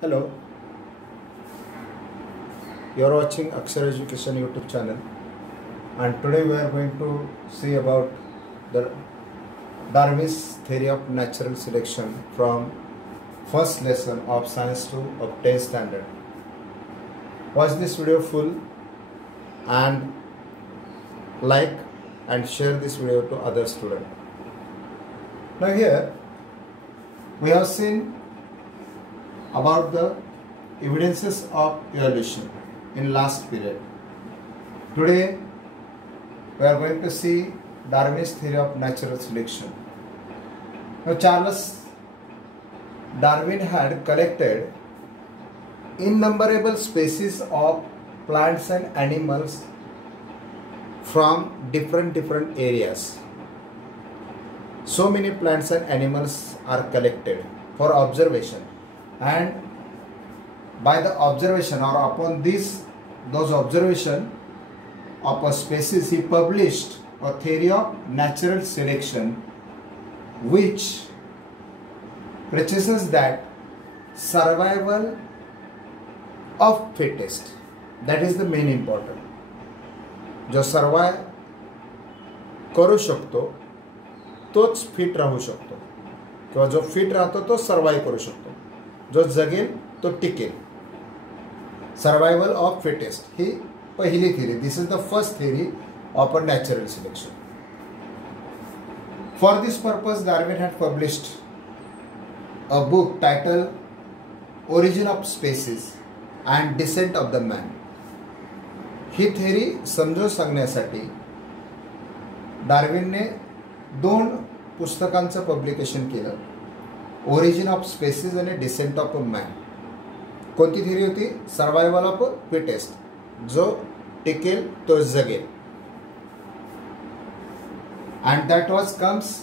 Hello, you are watching Akshar Education YouTube channel, and today we are going to see about the Darwin's theory of natural selection from first lesson of science 2 of 10th standard. Watch this video full and like and share this video to other students. Now here we have seen about the evidences of evolution in last period. Today we are going to see Darwin's theory of natural selection. Now Charles Darwin had collected innumerable species of plants and animals from different areas. So many plants and animals are collected for observation, and by the observation or upon those observation of a species, he published a theory of natural selection which preaches that survival of fittest, that is the main important. जो survive करू शकतो तोच fit राहू शकतो, किंवा जो fit राहतो तो survive करू शकतो, जो जगेल तो टिकेल. सर्वाइवल ऑफ फिटेस्ट ही पहिली थिअरी. This is the first theory of a natural selection. For this purpose Darwin had published a book title origin of species and descent of the man. ही थिअरी समजून सांगण्यासाठी डार्विनने 2 पुस्तकांचं पब्लिकेशन केलं, origin of species आणि descent of a man. कोणती थिअरी होती? सर्वायवल ऑफ फिटेस्ट, जो टिकेल तो जगेल. And that was comes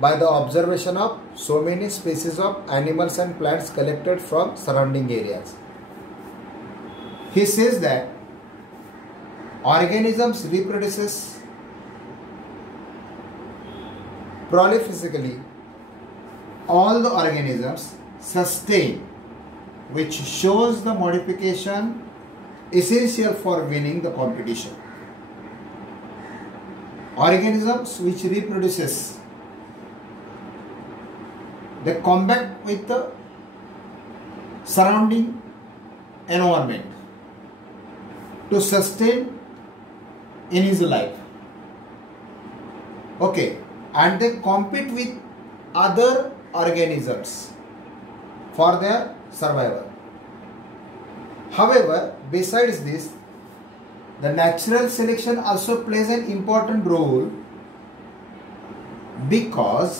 by the observation of so many species of animals and plants collected from surrounding areas. He says that organisms reproduces prolifically. All the organisms sustain, which shows the modification essential for winning the competition. Organisms which reproduces, they combat with the surrounding environment to sustain in his life. Okay, and they compete with other organisms for their survival. However, besides this, the natural selection also plays an important role, because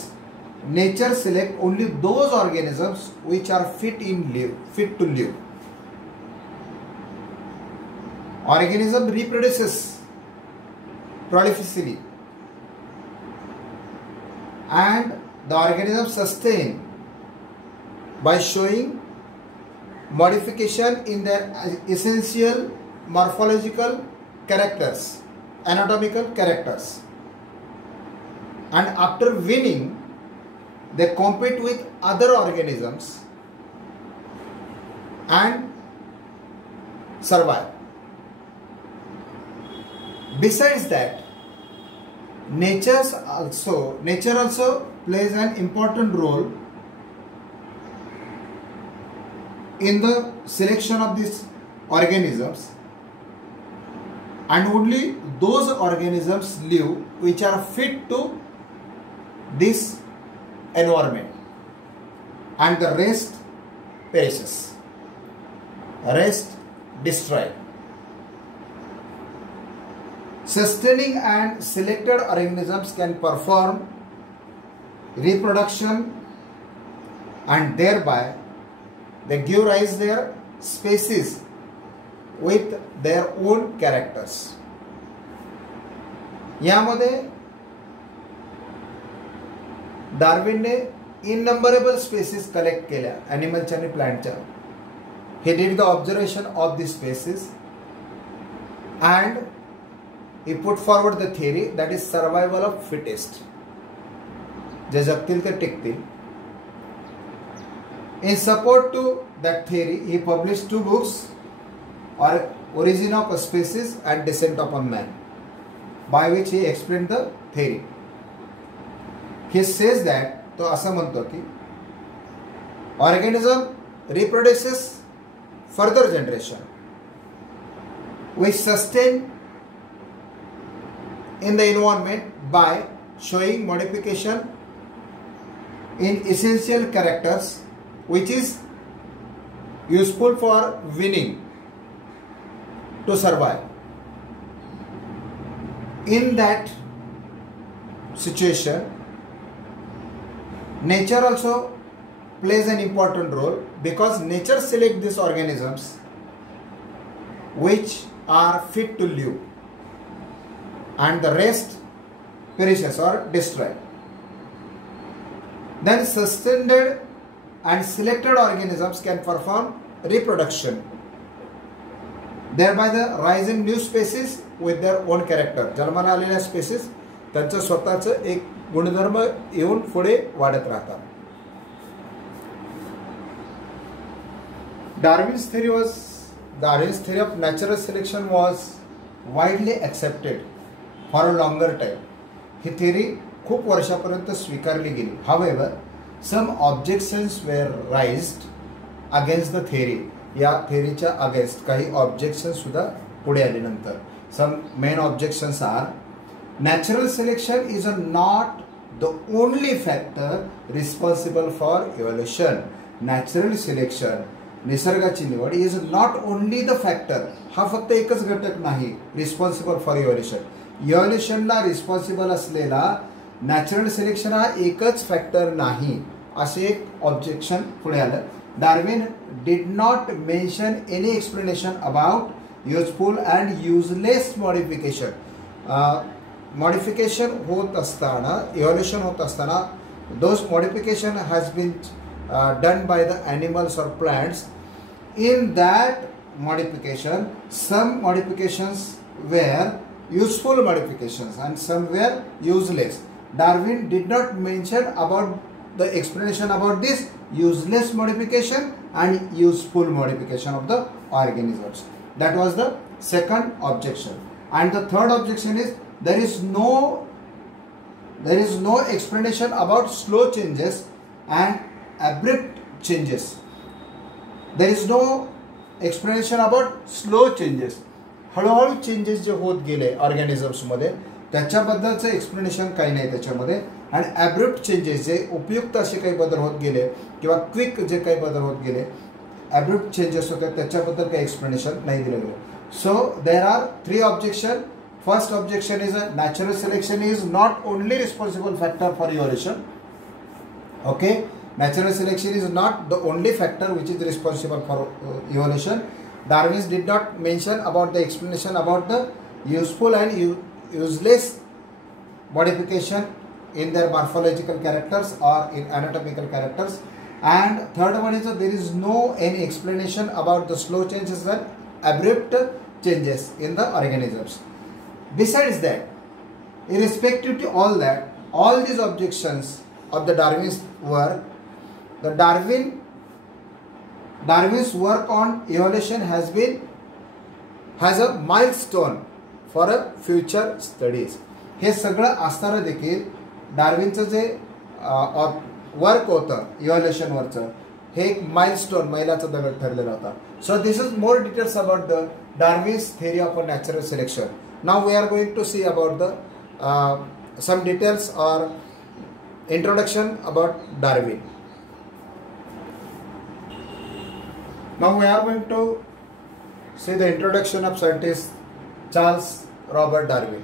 nature select only those organisms which are fit to live. Organism reproduces prolifically, and the organism sustain by showing modification in their essential morphological characters, anatomical characters, and after winning they compete with other organisms and survive. Besides that, nature also plays an important role in the selection of these organisms, and only those organisms live which are fit to this environment, and the rest perishes, rest destroyed. Sustaining and selected organisms can perform reproduction, and thereby they give rise their species with their own characters. यामध्ये डार्विनने इननंबरेबल spaces collect केल्या ॲनिमलच्या आणि प्लांटच्या. he did the observation of these species and he put forward the theory that is survival of fittest. जे जगतील ते टिकतील. In support to that theory, he published 2 books, Origin of a Species and Descent upon Man, by which he explained the theory. He says that, तो असं म्हणतो की organism reproduces further generation which sustain in the environment by showing modification in essential characters which is useful for winning to survive. In that situation, nature also plays an important role, because nature selects these organisms which are fit to live and the rest perishes or destroyed. Then sustained and selected organisms can perform reproduction, thereby the rise in new species with their own character. जन्माला आलेल्या spaces त्यांचं स्वतःचं एक गुणधर्म येऊन पुढे वाढत राहतात. Darwin's theory of natural selection was widely accepted for a longer time. He theory खूप वर्षापर्यंत स्वीकारली गेली. However, some objections were raised against the theory. या theoryच्या against काही objections सुद्धा पुढे आले नंतर. Some main objections are: natural selection is not the only factor responsible for evolution. Natural selection, निसर्गाची निवड, is not only the factor, हा फक्त एकच घटक नाही responsible for evolution. evolutionला responsible असलेला नॅचरल सिलेक्शन हा एकच फॅक्टर नाही, असे एक ऑब्जेक्शन पुढे आलं. Darwin did not mention any explanation about useful and useless modification. Modification होत असताना, इव्हॉल्युशन होत असताना, those modification has been done by the animals or plants. In that modification, some modifications were useful modifications and some were useless. Darwin did not mention about the explanation about this useless modification and useful modification of the organisms. That was the second objection. And the third objection is there is no explanation about slow changes and abrupt changes. There is no explanation about slow changes. हळूहळू changes जे होत गेले ऑर्गॅनिझम्समध्ये त्याच्याबद्दलचं explanation काही नाही त्याच्यामध्ये. आणि ॲब्रुप्ट changes जे उपयुक्त असे काही बदल होत गेले किंवा क्विक जे काही बदल होत गेले, ॲब्रुप्ट चेंजेस होते, त्याच्याबद्दल काही एक्सप्लेनेशन नाही दिलं गेलं. So there are 3 objection. First objection is a natural selection is not only responsible factor for evolution. Okay, natural selection is not the only factor which is responsible for evolution. Darwin did not mention about the explanation about the useful and useless modification in their morphological characters or in anatomical characters. And third one is there is no any explanation about the slow changes and abrupt changes in the organisms. Besides that, irrespective to all that, all these objections of the Darwin's work, the Darwin's work on evolution has a milestone for a future studies. हे सगळं असताना देखील डार्विनचं जे work होतं इव्हॉल्युशनवरचं हे एक milestone, मैलाचा दगड ठरलेला होता. So this is more details about the Darwin's theory of a natural selection. Now we are going to see about the some details or introduction about Darwin. Now we are going to see the introduction of scientist Charles Robert Darwin.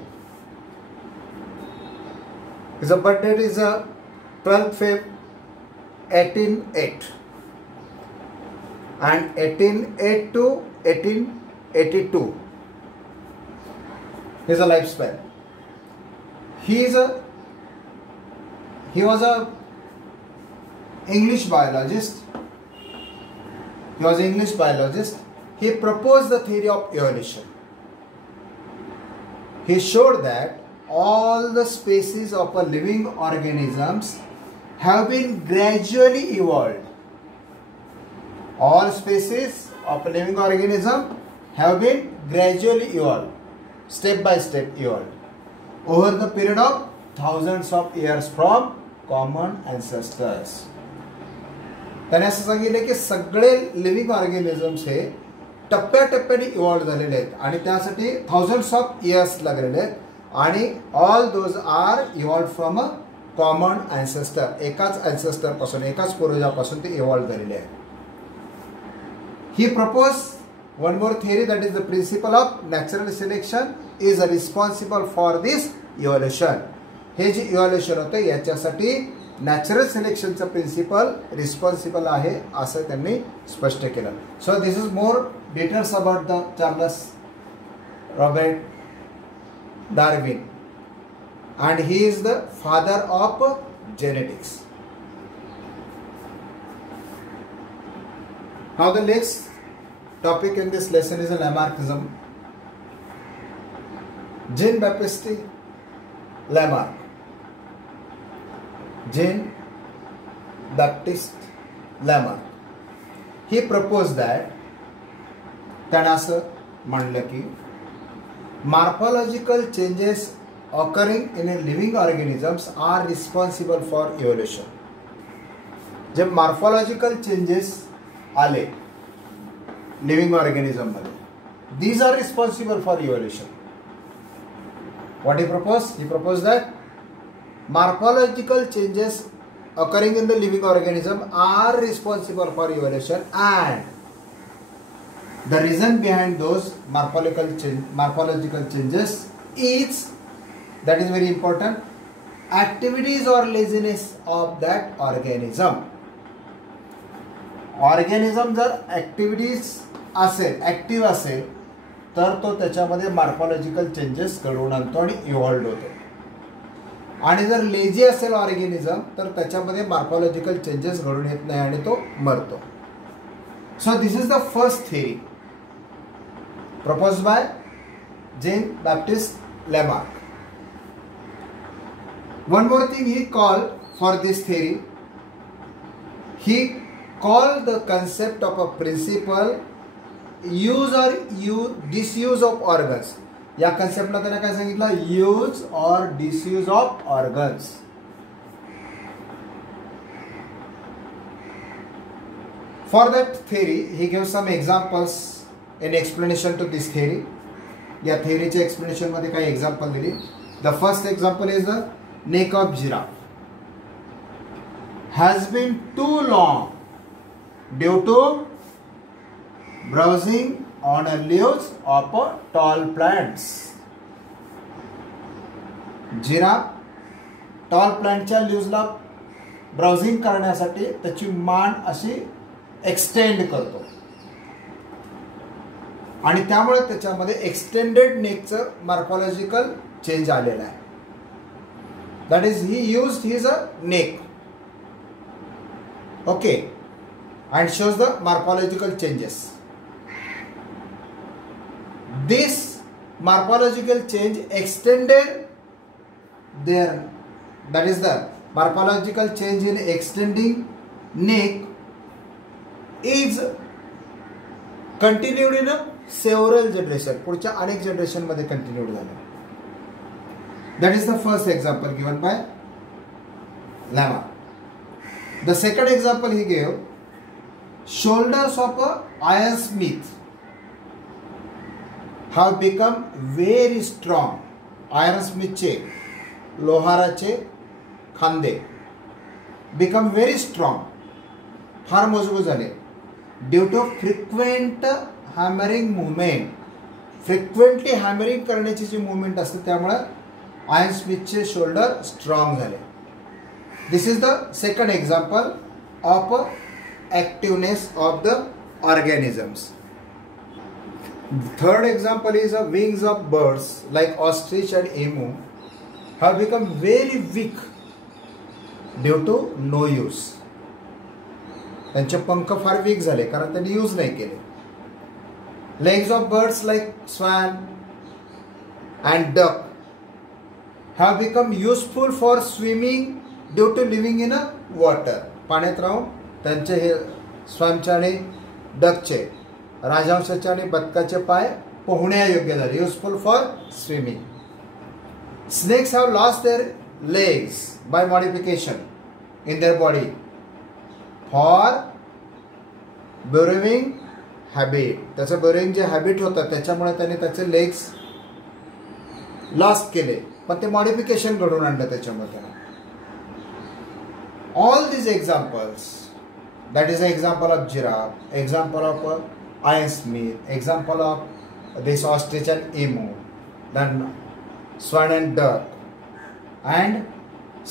His birth date is 12th February 1808 and 1808 to 1882. His lifespan. He was a English biologist. He was an English biologist. He proposed the theory of evolution. He showed that all the species of a living organisms have been gradually evolved All species of living organism have been gradually evolved, step by step evolved over the period of thousands of years from common ancestors. त्याने असं सांगितलं की सगळे living organisms हे टप्प्याटप्प्याने evolve झालेले आहेत आणि त्यासाठी थाउजंड्स ऑफ इयर्स लागलेले आहेत आणि all those are evolve from a common ancestor. एकाच अँसेस्टर पासून, एकाच पूर्वजापासून ते इव्हॉल्व झालेले आहेत. ही propose one more theory, that is the principle of natural selection is responsible for this evolution. हे जे इव्हॉल्युशन होतं याच्यासाठी नॅचरल सिलेक्शनचं प्रिन्सिपल रिस्पॉन्सिबल आहे असं त्यांनी स्पष्ट केलं. So this is more details about the Charles Robert Darwin and he is the father of genetics. Now the next topic in this lesson is Lamarckism. Jean-Baptiste Lamarck. Jean-Baptiste Lamarck. He proposed that त्याने असं म्हणलं की morphological changes occurring in a living organisms are responsible for evolution. J morphological changes आले living organism मध्ये, these are responsible for evolution. What he proposed? He proposed that morphological changes occurring in the living organism are responsible for evolution, and the reason behind those morphological changes is, that is very important, activities or laziness of that organism. Organism जर activities असेल, active असेल तर तो त्याच्यामध्ये morphological changes घडवून आणतो आणि evolve होतो. आणि जर लेझी असेल ऑर्गॅनिझम तर त्याच्यामध्ये मॉर्फॉलॉजिकल चेंजेस घडून येत नाही आणि तो मरतो. So this is the first theory proposed by Jean-Baptiste Lamarck. One more thing he called for this theory, he called the concept of a principle use or disuse of organs. या कन्सेप्टला त्याने काय सांगितलं? यूज और disuse of organs. For that theory he gives some examples in explanation to this theory. या theoryचे explanation मध्ये काही example दिली. The first example is the neck of giraffe has been too long due to browsing on a leaves of a tall plants. Giraffe tall प्लांटच्या लीव्सला browsing करण्यासाठी त्याची मान अशी एक्सटेंड करतो आणि त्यामुळे त्याच्यामध्ये एक्सटेंडेड नेकचं मॉर्फॉलॉजिकल चेंज आलेला आहे. That is he used his a neck, okay, and shows the morphological changes. This morphological change extended there, that is the morphological change in extending neck is continued in several generation. पुढच्या अनेक generation मध्ये continued झालं. That is the first example given by Lamarck. The second example he gave, shoulders of a ironsmith have become very strong. ironsmithचे लोहाराचे खांदे become very strong, फार मजबूत झाले. Due to frequent hammering movement, frequently hammering करण्याची जी movement असते त्यामुळे आयर्नस्मिथचे शोल्डर स्ट्रॉंग झाले. This is the second example of activeness of the organisms. Third example is wings of birds like ostrich and emu have become very weak due to no use. त्यांचे पंख फार week झाले कारण त्यांनी use नाही केले. Legs of birds like swan and duck have become useful for swimming due to living in a water. पाण्यात राहून त्यांचे हे स्वानचे आणि डकचे, राजहंसाचे आणि बदकाचे पाय पोहण्यायोग्य झाले, useful for swimming. Snakes have lost their legs by modification in their body for burrowing habit. त्याचं burrowing जे हॅबिट होतं त्याच्यामुळे त्याने त्याचे लेग्स लॉस्ट केले, पण ते मॉडिफिकेशन घडून आणलं त्याच्यामध्ये. All these examples, that is an example of giraffe, example of iron smith, example of this ostrich and emu, then swan and duck and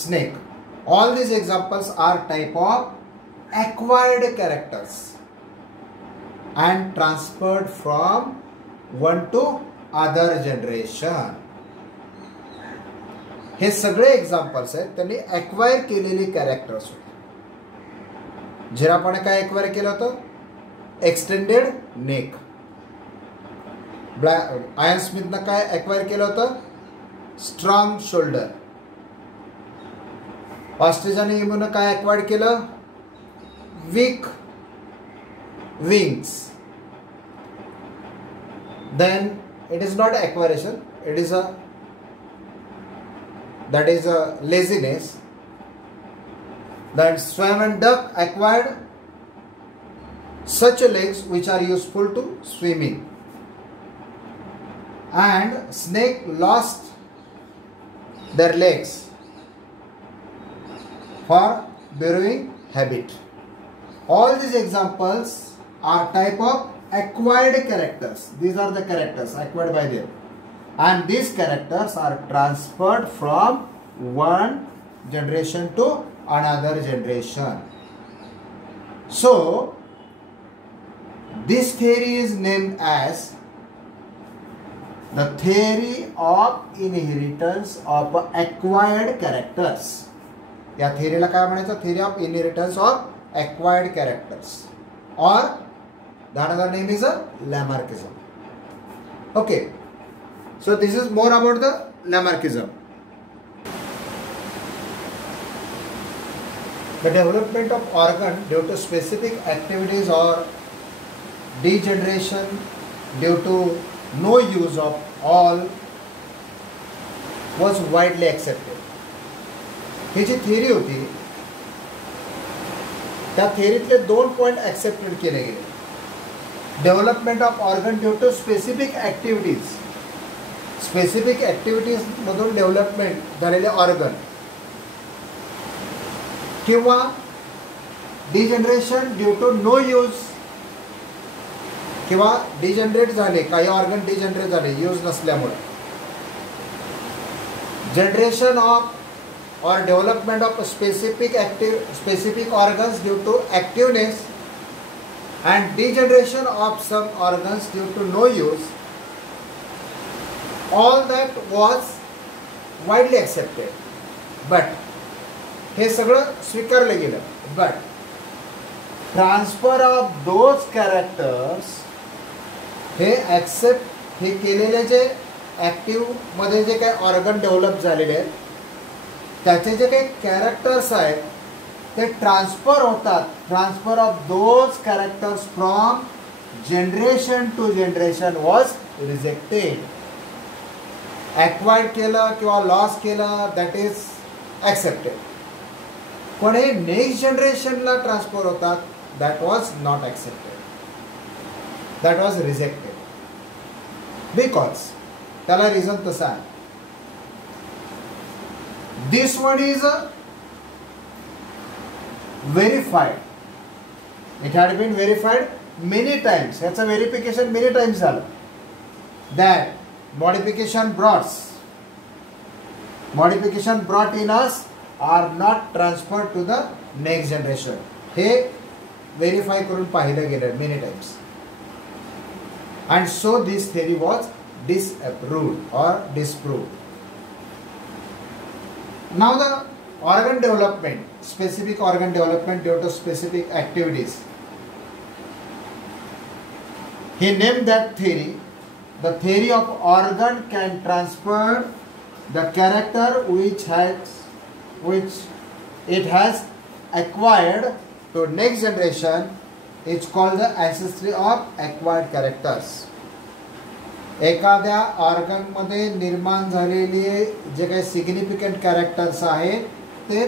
snake. All these examples are type of acquired characters and transferred from one to other generation. हे सगळे examples आहेत त्यांनी acquire केलेली characters होते. जिराफाने काय acquire केलं होतं? Extended नेक. Iron स्मिथनं काय acquire केलं होतं? Strong shoulder. ऑस्ट्रिच आणि इमूनं काय ॲक्वायर केलं? Weak wings. Then it is not ॲक्वायरेशन, it is that is a laziness. That swan and duck acquired such legs which are useful to swimming, and snake lost their legs for burrowing habit. All these examples are type of acquired characters. These are the characters acquired by them. And these characters are transferred from one generation to another generation. So, this theory is named as the theory of inheritance of acquired characters. या theory ला काय म्हणायचं? Theory of inheritance of acquired characters, or the another name is a Lamarckism. Okay. So this is more about the Lamarckism. The development of organ due to specific activities or degeneration due to no use of all was widely accepted. ही जी theory होती त्या थिअरीतले 2 point accepted केले गेले. Development of organ due to specific activities. Specific activities मधून development झालेले organ, किंवा degeneration due to no use, किंवा डिजनरेट झाले, काही ऑर्गन डिजनरेट झाले यूज नसल्यामुळे. जनरेशन ऑफ और development of specific organs due to activeness and degeneration of some organs due to no use, all that was widely accepted. But हे सगळं स्वीकारलं गेलं. But transfer of those characters, हे accept हे केलेले जे ॲक्टिव्ह मध्ये जे काही ऑर्गन डेव्हलप झालेले आहेत त्याचे जे काही कॅरेक्टर्स आहेत ते ट्रान्सफर होतात. Transfer of those characters from generation to generation was rejected. Acquired केलं किंवा लॉस केलं दॅट इज ॲक्सेप्टेड, पण हे नेक्स्ट जनरेशनला ट्रान्सफर होतात that was not accepted, that was rejected. Because त्याला रिझन तसं आहे. This one is verified. It had been verified many times. याचं verification many times झालं. That modification brought in us are not transferred to the next generation. हे verify करून पाहिलं गेलं many times. And so this theory was disapproved or disproved. Now the organ development, specific organ development due to specific activities. He named that theory the theory of organ can transfer the character which it has acquired to next generation is called the ancestry of acquired characters. एखाद्या ऑर्गनमध्ये निर्माण झालेले जे काही significant characters आहेत ते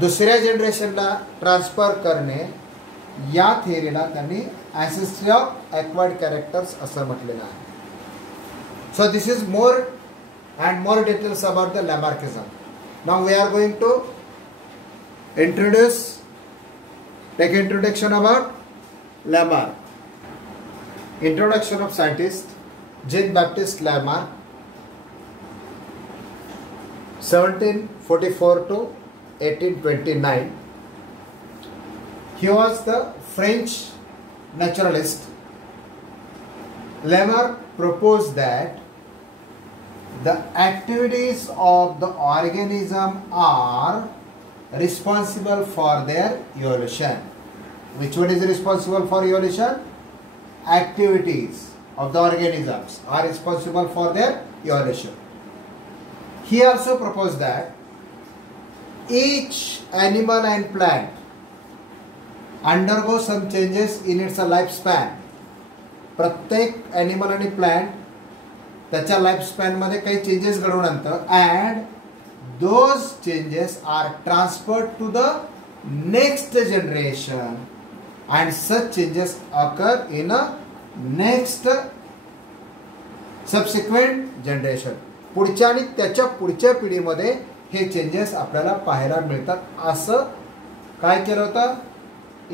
दुसऱ्या जनरेशनला transfer करणे, या थिअरीला त्यांनी ancestry ऑफ acquired characters असं म्हटलेलं आहे. So this is more and more details about the Lamarckism. Now we are going to take introduction about Lamarck. Introduction of scientist Jean-Baptiste Lamarck, 1744 to 1829. He was the French naturalist. Lamarck proposed that the activities of the organism are responsible for their evolution. Which one is responsible for evolution? Activities of the organisms are responsible for their evolution. He also proposed that each animal and plant undergo some changes in its lifespan. प्रत्येक animal आणि plant त्याच्या लाईफस्पॅनमध्ये काही changes घडवून आणतं, and those changes are transferred to the next generation, and such changes occur in a next subsequent generation. पुढच्या आणि त्याच्या पुढच्या पिढीमध्ये हे चेंजेस आपल्याला पाहायला मिळतात, असं काय केलं होतं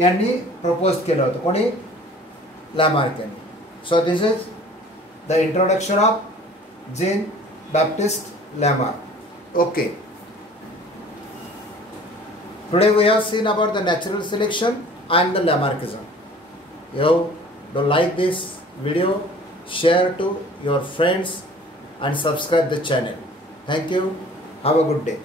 यांनी प्रपोज केलं होतं. कोणी? लॅमार्क यांनी. So this is the introduction of Jean-Baptiste Lamarck. Okay. Today we have seen about the natural selection and the Lamarckism. You don't like this video, share to your friends and subscribe the channel. Thank you. Have a good day.